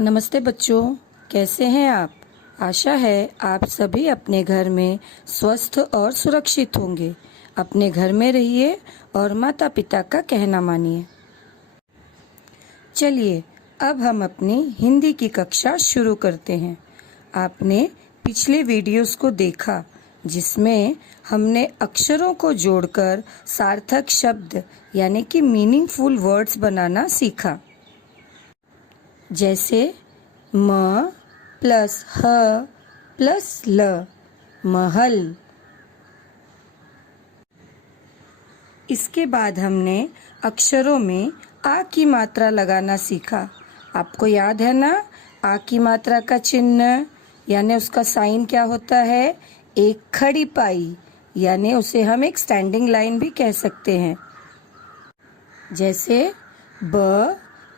नमस्ते बच्चों, कैसे हैं आप। आशा है आप सभी अपने घर में स्वस्थ और सुरक्षित होंगे। अपने घर में रहिए और माता पिता का कहना मानिए। चलिए अब हम अपनी हिंदी की कक्षा शुरू करते हैं। आपने पिछले वीडियोस को देखा जिसमें हमने अक्षरों को जोड़कर सार्थक शब्द यानी कि मीनिंगफुल वर्ड्स बनाना सीखा। जैसे म प्लस ह प्लस ल, महल। इसके बाद हमने अक्षरों में आ की मात्रा लगाना सीखा। आपको याद है ना, आ की मात्रा का चिन्ह यानी उसका साइन क्या होता है, एक खड़ी पाई, यानी उसे हम एक स्टैंडिंग लाइन भी कह सकते हैं। जैसे ब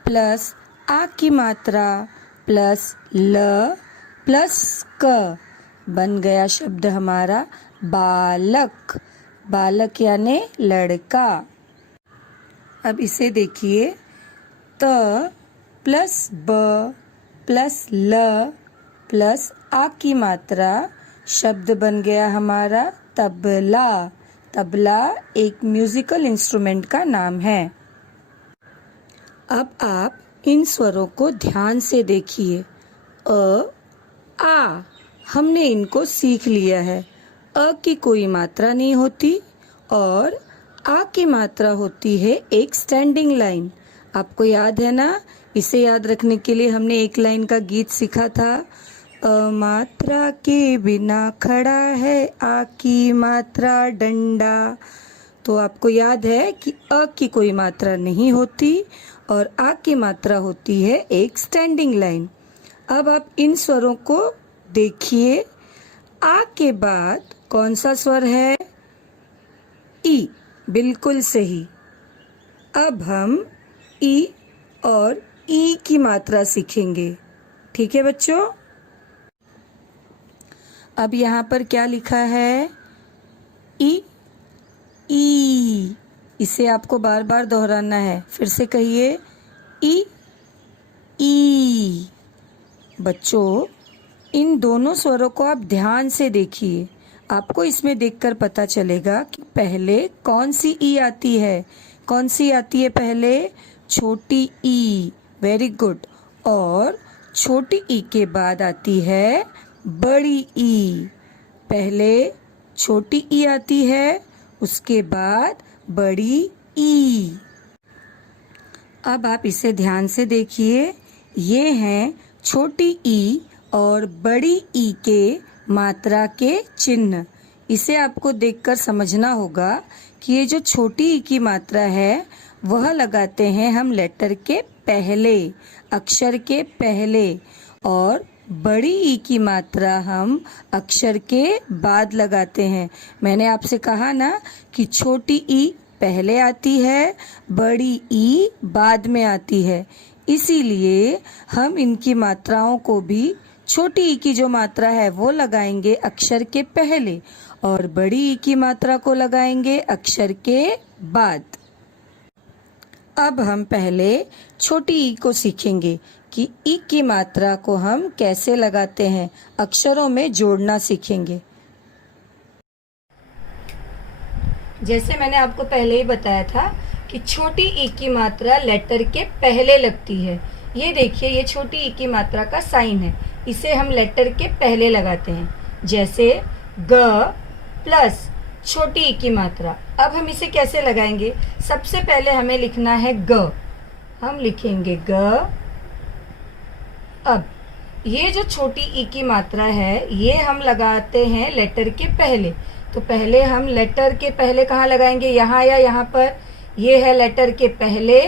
प्लस आ की मात्रा प्लस ल प्लस क बन गया शब्द हमारा बालक। बालक यानी लड़का। अब इसे देखिए, त प्लस ब प्लस ल प्लस आ की मात्रा शब्द बन गया हमारा तबला। तबला एक म्यूजिकल इंस्ट्रूमेंट का नाम है। अब आप इन स्वरों को ध्यान से देखिए। अ, आ, हमने इनको सीख लिया है। अ की कोई मात्रा नहीं होती और आ की मात्रा होती है एक स्टैंडिंग लाइन। आपको याद है ना, इसे याद रखने के लिए हमने एक लाइन का गीत सीखा था। अ मात्रा के बिना खड़ा है आ की मात्रा डंडा। तो आपको याद है कि अ की कोई मात्रा नहीं होती और आ की मात्रा होती है एक स्टैंडिंग लाइन। अब आप इन स्वरों को देखिए। आ के बाद कौन सा स्वर है, ई। बिल्कुल सही। अब हम ई और ई की मात्रा सीखेंगे। ठीक है बच्चों। अब यहाँ पर क्या लिखा है, ई। ई, इसे आपको बार बार दोहराना है। फिर से कहिए, ई ई। बच्चों, इन दोनों स्वरों को आप ध्यान से देखिए। आपको इसमें देखकर पता चलेगा कि पहले कौन सी ई आती है। कौन सी आती है पहले, छोटी ई। Very good. और छोटी ई के बाद आती है बड़ी ई। पहले छोटी ई आती है, उसके बाद बड़ी ई। अब आप इसे ध्यान से देखिए। ये हैं छोटी ई और बड़ी ई के मात्रा के चिन्ह। इसे आपको देखकर समझना होगा कि ये जो छोटी ई की मात्रा है वह लगाते हैं हम लेटर के पहले, अक्षर के पहले, और बड़ी ई की मात्रा हम अक्षर के बाद लगाते हैं। मैंने आपसे कहा ना कि छोटी ई पहले आती है, बड़ी ई बाद में आती है। इसीलिए हम इनकी मात्राओं को भी छोटी ई की जो मात्रा है वो लगाएंगे अक्षर के पहले और बड़ी ई की मात्रा को लगाएंगे अक्षर के बाद। अब हम पहले छोटी ई को सीखेंगे कि ई की मात्रा को हम कैसे लगाते हैं, अक्षरों में जोड़ना सीखेंगे। जैसे मैंने आपको पहले ही बताया था कि छोटी ई की मात्रा लेटर के पहले लगती है। ये देखिए, ये छोटी ई की मात्रा का साइन है, इसे हम लेटर के पहले लगाते हैं। जैसे ग प्लस छोटी ई की मात्रा। अब हम इसे कैसे लगाएंगे, सबसे पहले हमें लिखना है ग। हम लिखेंगे ग। अब ये जो छोटी ई की मात्रा है ये हम लगाते हैं लेटर के पहले। तो पहले हम लेटर के पहले कहाँ लगाएंगे, यहाँ या यहाँ पर। ये है लेटर के पहले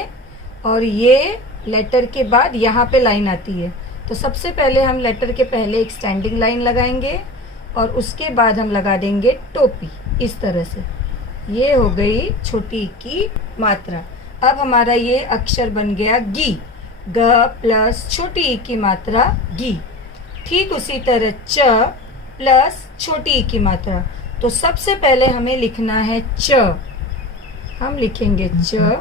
और ये लेटर के बाद यहाँ पे लाइन आती है। तो सबसे पहले हम लेटर के पहले एक स्टैंडिंग लाइन लगाएंगे और उसके बाद हम लगा देंगे टोपी, इस तरह से। ये हो गई छोटी की मात्रा। अब हमारा ये अक्षर बन गया गी। ग प्लस छोटी ई की मात्रा गी। ठीक उसी तरह च प्लस छोटी ई की मात्रा। तो सबसे पहले हमें लिखना है च। हम लिखेंगे च।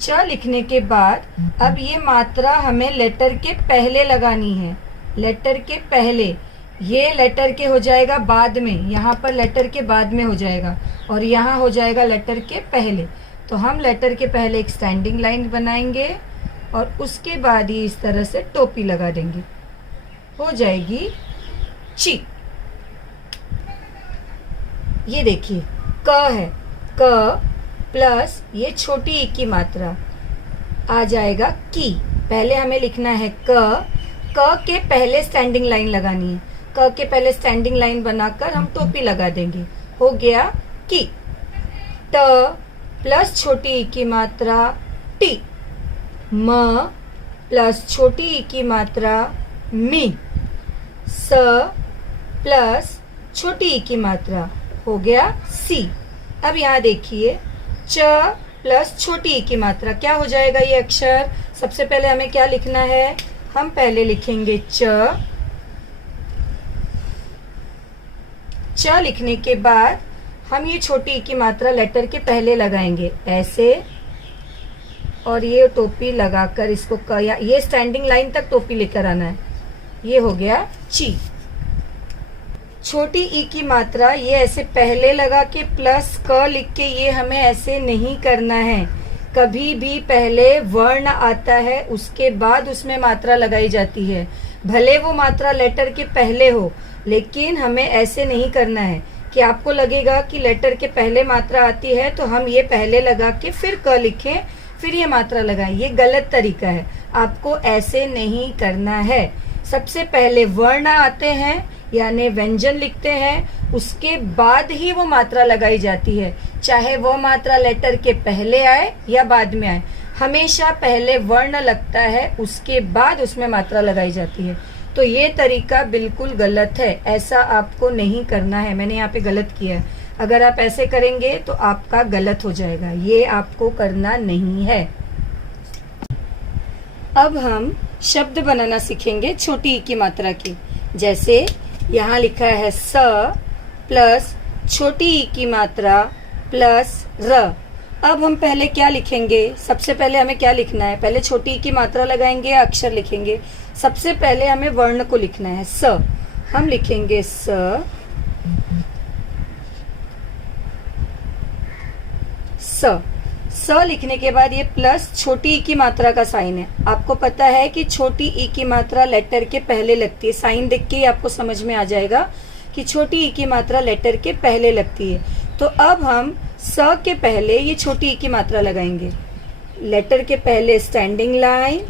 च लिखने के बाद अब ये मात्रा हमें लेटर के पहले लगानी है, लेटर के पहले। ये लेटर के हो जाएगा बाद में, यहाँ पर लेटर के बाद में हो जाएगा और यहाँ हो जाएगा लेटर के पहले। तो हम लेटर के पहले एक स्टैंडिंग लाइन बनाएंगे और उसके बाद ही इस तरह से टोपी लगा देंगे, हो जाएगी ची। ये देखिए क है, क प्लस ये छोटी ई की मात्रा आ जाएगा की। पहले हमें लिखना है क के पहले स्टैंडिंग लाइन लगानी है, क के पहले स्टैंडिंग लाइन बनाकर हम टोपी लगा देंगे, हो गया की। ट प्लस छोटी ई की मात्रा टी, म प्लस छोटी ई की मात्रा मी, स प्लस छोटी ई की मात्रा हो गया सी। अब यहाँ देखिए च प्लस छोटी ई की मात्रा क्या हो जाएगा ये अक्षर। सबसे पहले हमें क्या लिखना है, हम पहले लिखेंगे च लिखने के बाद हम ये छोटी ई की मात्रा लेटर के पहले लगाएंगे ऐसे, और ये टोपी लगाकर इसको ये स्टैंडिंग लाइन तक टोपी लेकर आना है, ये हो गया ची। छोटी ई की मात्रा ये ऐसे पहले लगा के प्लस क लिख के, ये हमें ऐसे नहीं करना है। कभी भी पहले वर्ण आता है उसके बाद उसमें मात्रा लगाई जाती है, भले वो मात्रा लेटर के पहले हो, लेकिन हमें ऐसे नहीं करना है कि आपको लगेगा कि लेटर के पहले मात्रा आती है तो हम ये पहले लगा के फिर क लिखें फिर ये मात्रा लगाएं। ये गलत तरीका है, आपको ऐसे नहीं करना है। सबसे पहले वर्ण आते हैं यानी व्यंजन लिखते हैं, उसके बाद ही वो मात्रा लगाई जाती है, चाहे वो मात्रा लेटर के पहले आए या बाद में आए। हमेशा पहले वर्ण लगता है उसके बाद उसमें मात्रा लगाई जाती है। तो ये तरीका बिल्कुल गलत है, ऐसा आपको नहीं करना है। मैंने यहाँ पे गलत किया है, अगर आप ऐसे करेंगे तो आपका गलत हो जाएगा, ये आपको करना नहीं है। अब हम शब्द बनाना सीखेंगे छोटी ई की मात्रा की। जैसे यहाँ लिखा है स प्लस छोटी ई की मात्रा प्लस र। अब हम पहले क्या लिखेंगे, सबसे पहले हमें क्या लिखना है, पहले छोटी ई की मात्रा लगाएंगे या अक्षर लिखेंगे। सबसे पहले हमें वर्ण को लिखना है स। हम लिखेंगे स लिखने के बाद ये प्लस छोटी ई की मात्रा का साइन है। आपको पता है कि छोटी ई की मात्रा लेटर के पहले लगती है, साइन देख के ही आपको समझ में आ जाएगा कि छोटी ई की मात्रा लेटर के पहले लगती है। तो अब हम स के पहले ये छोटी ई की मात्रा लगाएंगे, लेटर के पहले स्टैंडिंग लाइन,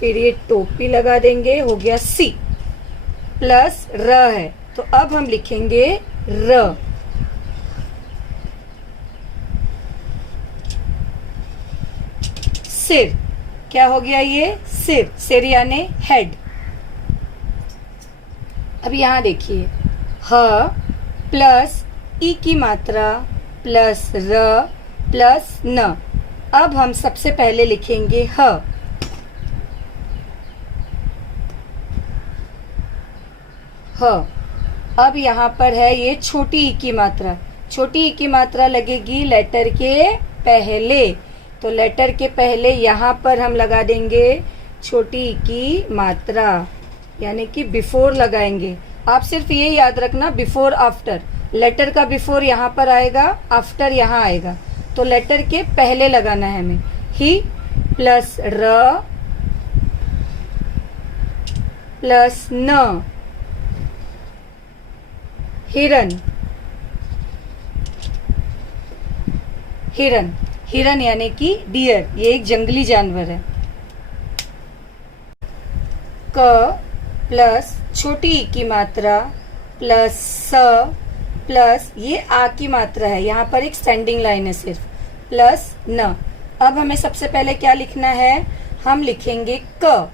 फिर ये टोपी लगा देंगे, हो गया सी। प्लस र है तो अब हम लिखेंगे र। सिर, क्या हो गया ये सिर, सिर यानी हेड। अब यहां देखिए ह प्लस ई की मात्रा प्लस र प्लस न। अब हम सबसे पहले लिखेंगे ह। अब यहाँ पर है ये छोटी ई की मात्रा, छोटी ई की मात्रा लगेगी लेटर के पहले, तो लेटर के पहले यहाँ पर हम लगा देंगे छोटी ई की मात्रा, यानी कि बिफोर लगाएंगे। आप सिर्फ ये याद रखना बिफोर आफ्टर, लेटर का बिफोर यहाँ पर आएगा, आफ्टर यहाँ आएगा, तो लेटर के पहले लगाना है हमें। ही प्लस र प्लस न। हिरन, हिरन, हिरन यानी कि डियर, ये एक जंगली जानवर है। क प्लस छोटी ई की मात्रा प्लस स प्लस ये आ की मात्रा है, यहाँ पर एक स्टैंडिंग लाइन है सिर्फ, प्लस न। अब हमें सबसे पहले क्या लिखना है, हम लिखेंगे क।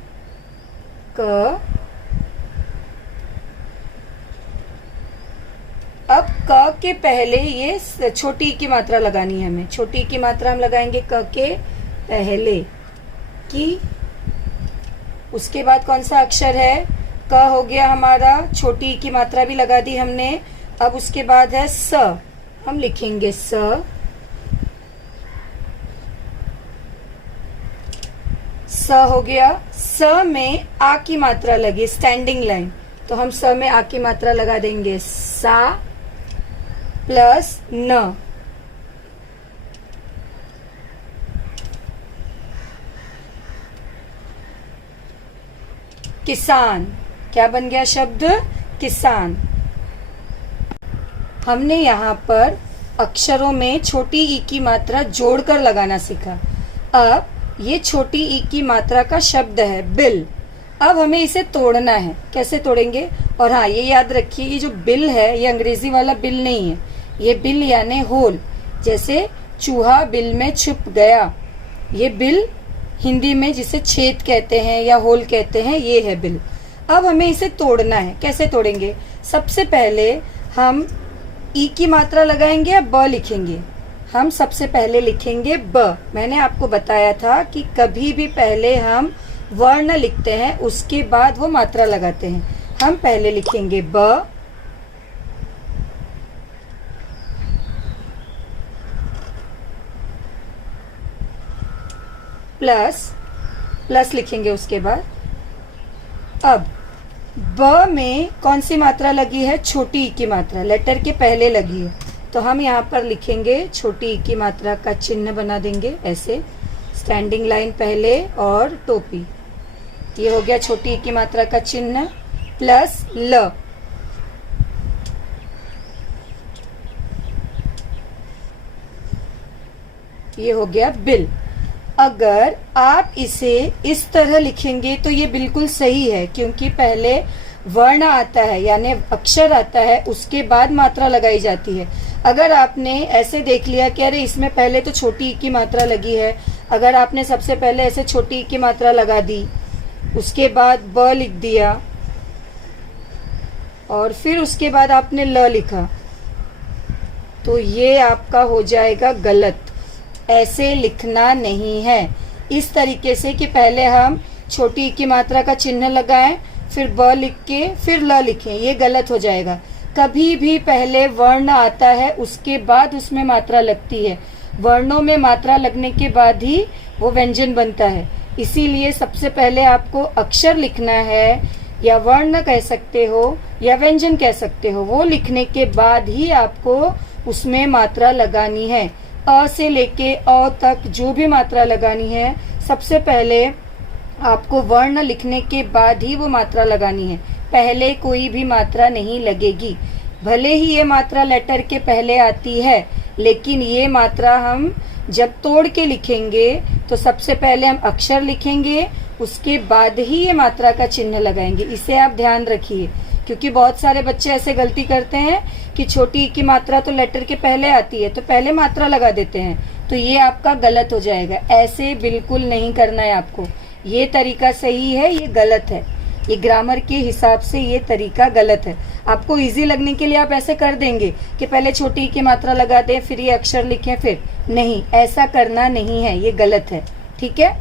अब क के पहले ये छोटी की मात्रा लगानी है हमें, छोटी की मात्रा हम लगाएंगे क के पहले की। उसके बाद कौन सा अक्षर है, क हो गया हमारा, छोटी की मात्रा भी लगा दी हमने। अब उसके बाद है स, हम लिखेंगे स। हो गया। स में आ की मात्रा लगी, स्टैंडिंग लाइन, तो हम स में आ की मात्रा लगा देंगे, सा प्लस न। किसान, क्या बन गया शब्द? किसान। हमने यहाँ पर अक्षरों में छोटी ई की मात्रा जोड़कर लगाना सीखा। अब ये छोटी ई की मात्रा का शब्द है बिल। अब हमें इसे तोड़ना है। कैसे तोड़ेंगे? और हाँ, ये याद रखिए, ये जो बिल है ये अंग्रेजी वाला बिल नहीं है, ये बिल यानी होल। जैसे चूहा बिल में छुप गया, ये बिल हिंदी में जिसे छेद कहते हैं या होल कहते हैं, ये है बिल। अब हमें इसे तोड़ना है। कैसे तोड़ेंगे? सबसे पहले हम ई की मात्रा लगाएंगे या ब लिखेंगे? हम सबसे पहले लिखेंगे ब। मैंने आपको बताया था कि कभी भी पहले हम वर्ण लिखते हैं, उसके बाद वो मात्रा लगाते हैं। हम पहले लिखेंगे ब, प्लस लिखेंगे उसके बाद। अब ब में कौन सी मात्रा लगी है? छोटी ई की मात्रा, लेटर के पहले लगी है, तो हम यहाँ पर लिखेंगे छोटी ई की मात्रा का चिन्ह बना देंगे ऐसे, स्टैंडिंग लाइन पहले और टोपी। ये हो गया छोटी ई की मात्रा का चिन्ह, प्लस ल। ये हो गया बिल। अगर आप इसे इस तरह लिखेंगे तो ये बिल्कुल सही है, क्योंकि पहले वर्ण आता है यानी अक्षर आता है, उसके बाद मात्रा लगाई जाती है। अगर आपने ऐसे देख लिया कि अरे इसमें पहले तो छोटी ई की मात्रा लगी है, अगर आपने सबसे पहले ऐसे छोटी ई की मात्रा लगा दी, उसके बाद ब लिख दिया और फिर उसके बाद आपने ल लिखा, तो ये आपका हो जाएगा गलत। ऐसे लिखना नहीं है। इस तरीके से कि पहले हम छोटी ई की मात्रा का चिन्ह लगाएं, फिर ब लिख के फिर ल लिखें, ये गलत हो जाएगा। कभी भी पहले वर्ण आता है, उसके बाद उसमें मात्रा लगती है। वर्णों में मात्रा लगने के बाद ही वो व्यंजन बनता है। इसीलिए सबसे पहले आपको अक्षर लिखना है, या वर्ण कह सकते हो या व्यंजन कह सकते हो, वो लिखने के बाद ही आपको उसमें मात्रा लगानी है। अ से लेके अ तक जो भी मात्रा लगानी है, सबसे पहले आपको वर्ण लिखने के बाद ही वो मात्रा लगानी है, पहले कोई भी मात्रा नहीं लगेगी। भले ही ये मात्रा लेटर के पहले आती है, लेकिन ये मात्रा हम जब तोड़ के लिखेंगे तो सबसे पहले हम अक्षर लिखेंगे, उसके बाद ही ये मात्रा का चिन्ह लगाएंगे। इसे आप ध्यान रखिए, क्योंकि बहुत सारे बच्चे ऐसे गलती करते हैं कि छोटी ई की मात्रा तो लेटर के पहले आती है तो पहले मात्रा लगा देते हैं, तो ये आपका गलत हो जाएगा। ऐसे बिल्कुल नहीं करना है आपको। ये तरीका सही है, ये गलत है। ये ग्रामर के हिसाब से ये तरीका गलत है। आपको इजी लगने के लिए आप ऐसे कर देंगे कि पहले छोटी ई की मात्रा लगा दें, फिर ये अक्षर लिखें, फिर नहीं, ऐसा करना नहीं है, ये गलत है। ठीक है।